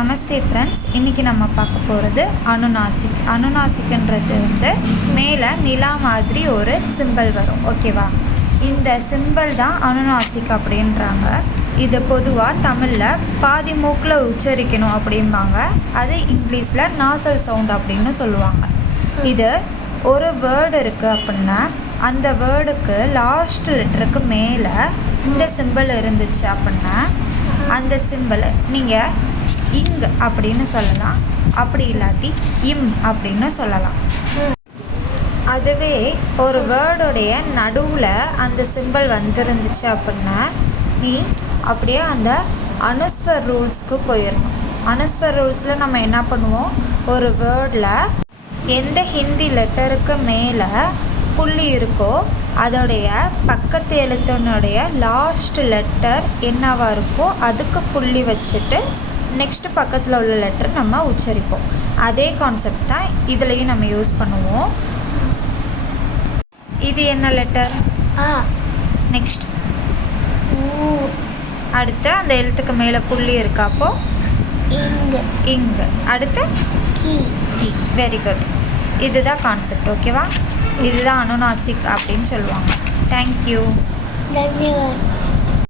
நமஸ்தே friends, இன்றைக்கி நம்ம பார்க்க போகிறது அனுநாசிக். அனுநாசிக்ன்றது மேலே நிலா மாதிரி ஒரு சிம்பிள் வரும். ஓகேவா? இந்த சிம்பிள் தான் அனுநாசிக் அப்படின்றாங்க. இது பொதுவாக தமிழில் பாதி மூக்கில் உச்சரிக்கணும் அப்படிம்பாங்க. அது இங்கிலீஷில் நாசல் சவுண்ட் அப்படின்னு சொல்லுவாங்க. இது ஒரு வேர்டு இருக்குது அப்படின்னா அந்த வேர்டுக்கு லாஸ்ட் லெட்டருக்கு மேலே இந்த சிம்பிள் இருந்துச்சு அப்படின்னா அந்த சிம்பிளை நீங்கள் இங் அப்படின்னு சொல்லலாம், அப்படி இல்லாட்டி இம் அப்படின்னு சொல்லலாம். அதுவே ஒரு வேர்டுடைய நடுவில் அந்த சிம்பிள் வந்துருந்துச்சு அப்படின்னா நீ அப்படியே அந்த அனுஸ்வர் ரூல்ஸ்க்கு போயிடணும். அனுஸ்வர் ரூல்ஸில் நம்ம என்ன பண்ணுவோம், ஒரு வேர்டில் எந்த ஹிந்தி லெட்டருக்கு மேலே புள்ளி இருக்கோ அதோடைய பக்கத்து எழுத்தினுடைய லாஸ்ட் லெட்டர் என்னவாக இருக்கோ அதுக்கு புள்ளி வச்சுட்டு நெக்ஸ்ட்டு பக்கத்தில் உள்ள லெட்டர் நம்ம உச்சரிப்போம். அதே கான்செப்ட் தான் இதுலேயும் நம்ம யூஸ் பண்ணுவோம். இது என்ன லெட்டர்? நெக்ஸ்ட் அடுத்து அந்த எழுத்துக்கு மேலே புள்ளி இருக்கா, அப்போ இங்கு அடுத்து கி. Very good. இதுதான் கான்செப்ட். ஓகேவா? இதுதான் அனுநாசிக் அப்படின்னு சொல்லுவாங்க. தேங்க்யூ. தன்யவாத்.